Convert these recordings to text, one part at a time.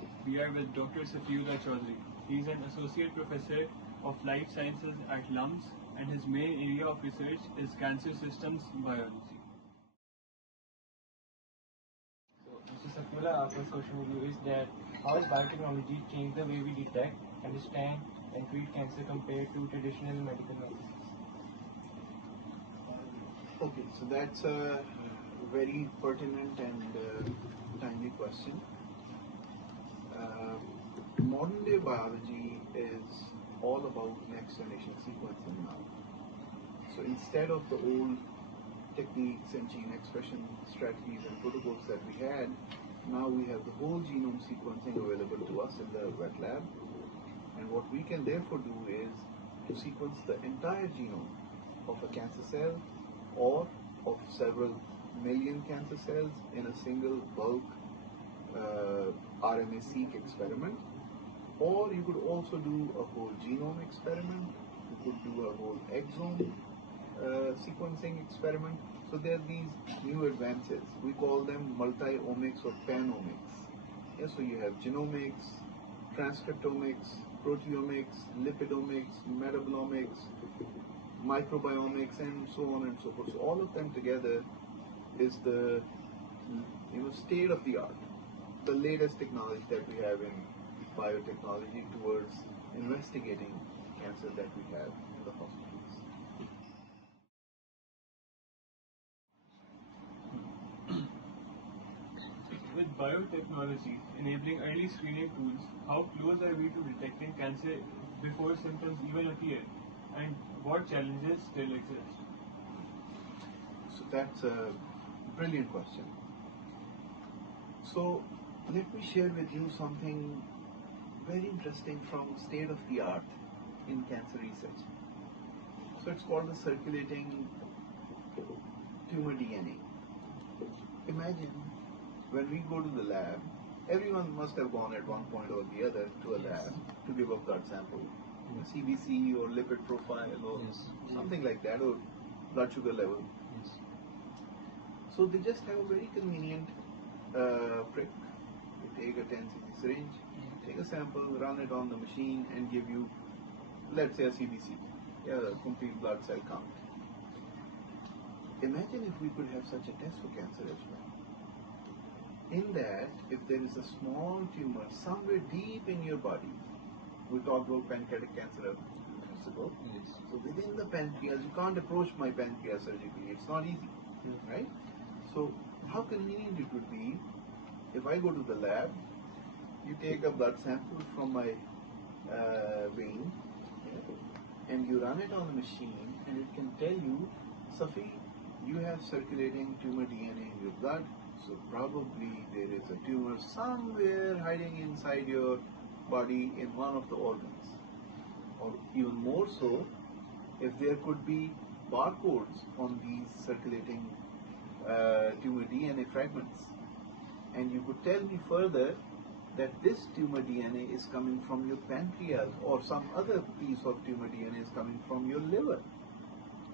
Today we are with Dr. Safee Ullah. He is an associate professor of life sciences at LUMS and his main area of research is cancer systems biology. So, Mr. Safee Ullah, our first question with you is that how has biotechnology changed the way we detect, understand, and treat cancer compared to traditional medical methods? Okay, so that's a very pertinent and timely question. Modern day biology is all about next generation sequencing now. So instead of the old techniques and gene expression strategies and protocols that we had, now we have the whole genome sequencing available to us in the wet lab. And what we can therefore do is to sequence the entire genome of a cancer cell or of several million cancer cells in a single bulk RNA-seq experiment. Or you could also do a whole genome experiment, you could do a whole exome sequencing experiment. So there are these new advances. We call them multi-omics or panomics. Yeah, so you have genomics, transcriptomics, proteomics, lipidomics, metabolomics, microbiomics, and so on and so forth. So all of them together is the state of the art, the latest technology that we have in biotechnology towards investigating cancer that we have in the hospitals. With biotechnology enabling early screening tools, how close are we to detecting cancer before symptoms even appear? And what challenges still exist? So that's a brilliant question. So let me share with you something very interesting from state of the art in cancer research. So it's called the circulating tumor DNA. Imagine when we go to the lab, everyone must have gone at one point or the other to a lab to give a blood sample, CBC or lipid profile or something like that, or blood sugar level. So they just have a very convenient prick. You take a 10 cc syringe, take a sample, run it on the machine and give you, let's say, a CBC, a complete blood cell count. Imagine if we could have such a test for cancer as well. In that, if there is a small tumor somewhere deep in your body, we talked about pancreatic cancer a few ago. So within the pancreas, you can't approach my pancreas surgically. It's not easy, right? So how convenient it would be if I go to the lab, you take a blood sample from my vein, and you run it on the machine, and it can tell you, Safee, you have circulating tumor DNA in your blood. So probably there is a tumor somewhere hiding inside your body in one of the organs. Or even more so, if there could be barcodes on these circulating tumor DNA fragments. And you could tell me further that this tumor DNA is coming from your pancreas, or some other piece of tumor DNA is coming from your liver.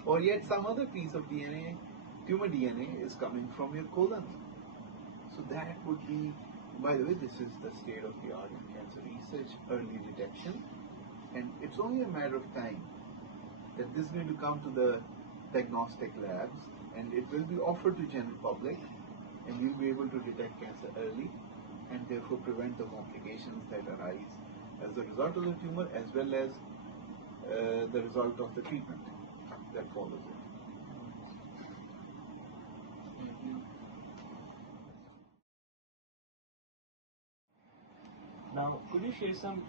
Or yet some other piece of tumor DNA is coming from your colon. So that would be, by the way, this is the state of the art in cancer research, early detection. And it's only a matter of time that this is going to come to the diagnostic labs and it will be offered to general public, and you'll be able to detect cancer early and therefore prevent the complications that arise as a result of the tumor, as well as the result of the treatment that follows it. Now, could you share some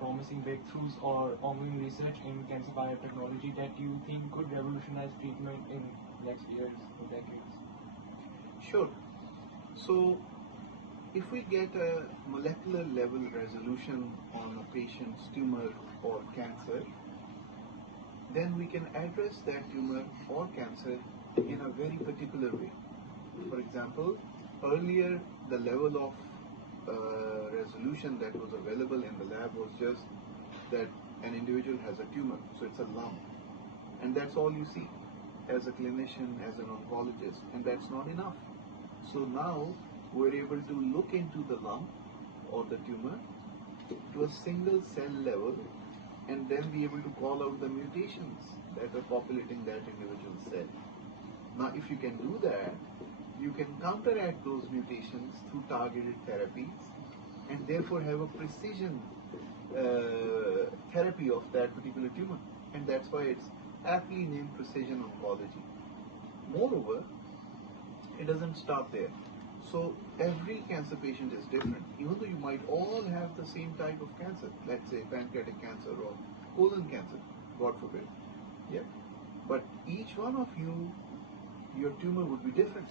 promising breakthroughs or ongoing research in cancer biotechnology that you think could revolutionize treatment in next years or decades? Sure. So, if we get a molecular level resolution on a patient's tumor or cancer, then we can address that tumor or cancer in a very particular way. For example, earlier the level of resolution that was available in the lab was just that an individual has a tumor, so it's a lump, and that's all you see as a clinician, as an oncologist, and that's not enough. So now we're able to look into the lump or the tumor to a single cell level and then be able to call out the mutations that are populating that individual cell. Now, if you can do that, you can counteract those mutations through targeted therapies and therefore have a precision therapy of that particular tumor. And that's why it's aptly named precision oncology. Moreover, it doesn't stop there. So every cancer patient is different. Even though you might all have the same type of cancer, let's say pancreatic cancer or colon cancer, God forbid. Yeah. But each one of you, your tumor would be different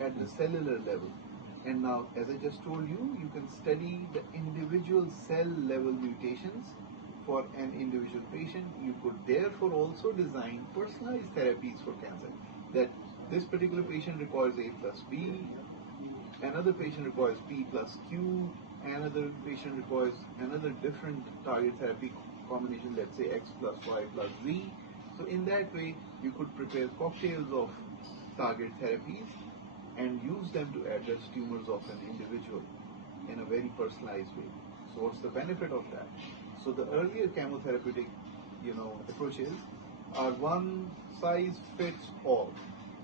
at the cellular level. And now, as I just told you, you can study the individual cell level mutations for an individual patient. You could therefore also design personalized therapies for cancer. That this particular patient requires A plus B, another patient requires P plus Q, another patient requires another different target therapy combination, let's say X plus Y plus Z. So in that way, you could prepare cocktails of target therapies and use them to address tumors of an individual in a very personalized way. So what's the benefit of that? So the earlier chemotherapeutic, approaches are one size fits all.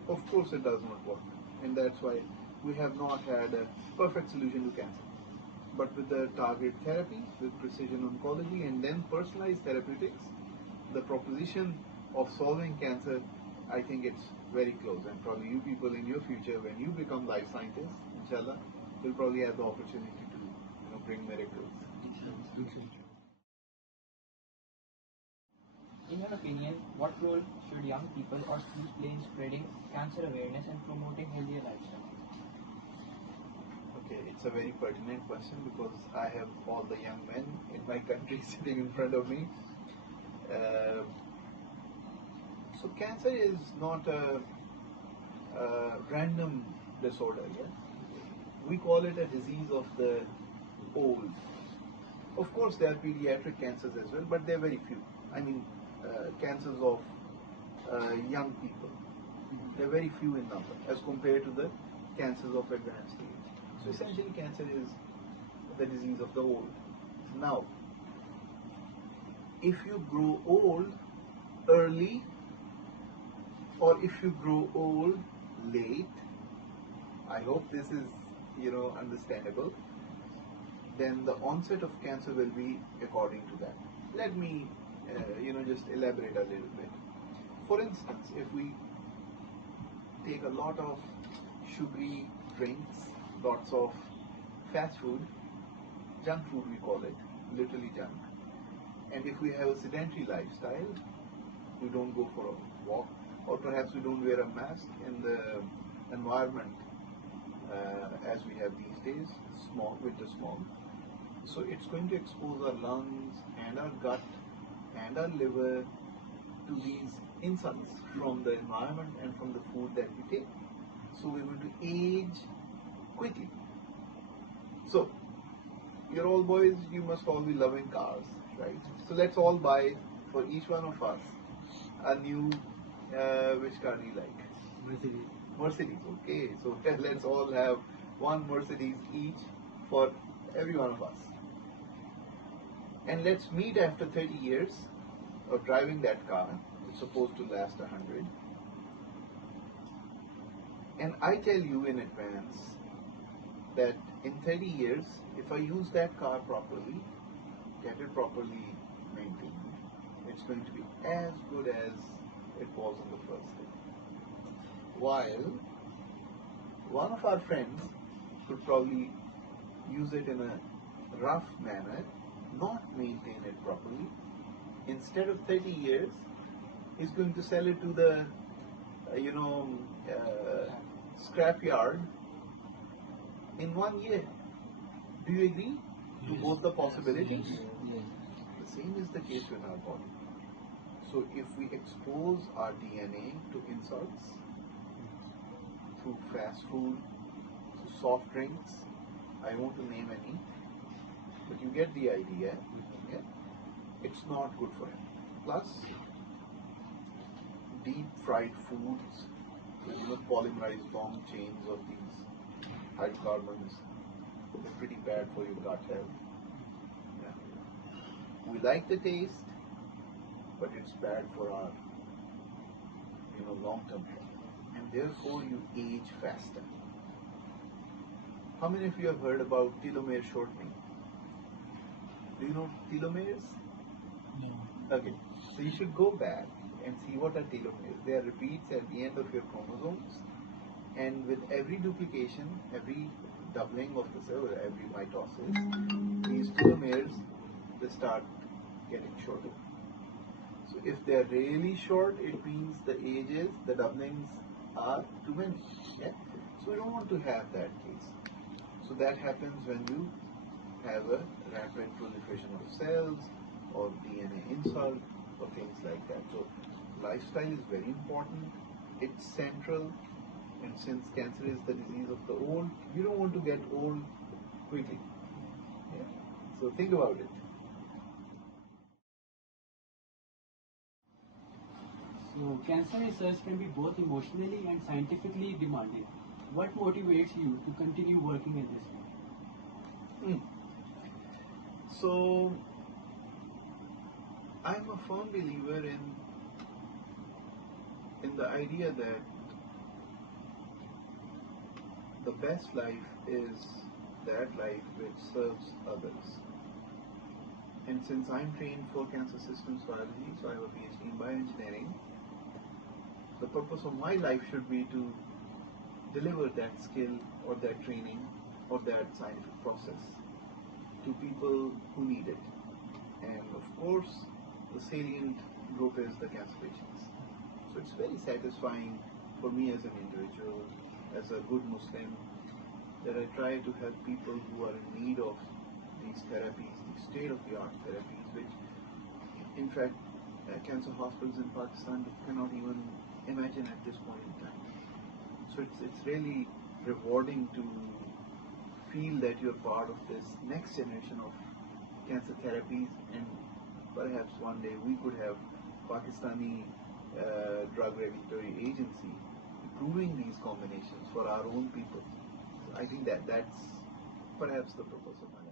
Of course, it does not work, and that's why we have not had a perfect solution to cancer. But with the target therapy, with precision oncology, and then personalized therapeutics, the proposition of solving cancer, I think it's very close. And probably you people in your future, when you become life scientists, inshallah, will probably have the opportunity to bring miracles. In your opinion, what role should young people or youth play in spreading cancer awareness and promoting healthier lifestyle? Okay, it's a very pertinent question because I have all the young men in my country sitting in front of me. So cancer is not a random disorder. Yeah? We call it a disease of the old. Of course, there are pediatric cancers as well, but they're very few. I mean, cancers of young people. They're very few in number as compared to the cancers of advanced stage. So essentially, cancer is the disease of the old. Now, if you grow old early or if you grow old late, I hope this is understandable, then the onset of cancer will be according to that. Let me just elaborate a little bit. For instance, if we take a lot of sugary drinks, lots of fast food, junk food we call it, literally junk, and if we have a sedentary lifestyle, we don't go for a walk, or perhaps we don't wear a mask in the environment as we have these days, winter smog. So it's going to expose our lungs and our gut and our liver to these insults from the environment and from the food that we take. So we're going to age quickly. So you're all boys, you must all be loving cars, right? So let's all buy for each one of us a new, which car do you like? Mercedes. Mercedes, okay. So let's all have one Mercedes each for every one of us. And let's meet after 30 years of driving that car. It's supposed to last 100. And I tell you in advance that in 30 years, if I use that car properly, get it properly maintained, it's going to be as good as it was on the first day. While one of our friends could probably use it in a rough manner, not maintain it properly. Instead of 30 years, he's going to sell it to the, scrap yard in 1 year. Do you agree to both the possibilities? Yes. The same is the case with our body. So if we expose our DNA to insults through fast food, through soft drinks, I won't name any, but you get the idea. Yeah? It's not good for him. Plus, deep fried foods, polymerized long chains of these hydrocarbons, It's pretty bad for your gut health. Yeah. We like the taste, but it's bad for our long-term health, and therefore you age faster. How many of you have heard about telomere shortening? Do you know telomeres? No. Okay, so you should go back and see what are telomeres. They are repeats at the end of your chromosomes, and with every duplication, every doubling of the cell, or every mitosis, these telomeres, they start getting shorter. So if they are really short, it means the ages, the doublings are too many. Yeah? So we don't want to have that case. So that happens when you have a rapid proliferation of cells or DNA insult or things like that. So lifestyle is very important. It's central, and since cancer is the disease of the old, you don't want to get old quickly. Yeah? So think about it. So, cancer research can be both emotionally and scientifically demanding. What motivates you to continue working in this field? So I'm a firm believer in the idea that the best life is that life which serves others. And since I'm trained for cancer systems biology, so I have a PhD in bioengineering, the purpose of my life should be to deliver that skill or that training or that scientific process to people who need it. And of course, the salient group is the cancer patients. So it's very satisfying for me as an individual, as a good Muslim, that I try to help people who are in need of these therapies, these state-of-the-art therapies, which in fact cancer hospitals in Pakistan cannot even imagine at this point in time. So it's really rewarding to feel that you're part of this next generation of cancer therapies, and perhaps one day we could have Pakistani drug regulatory agency approving these combinations for our own people. So I think that's perhaps the purpose of my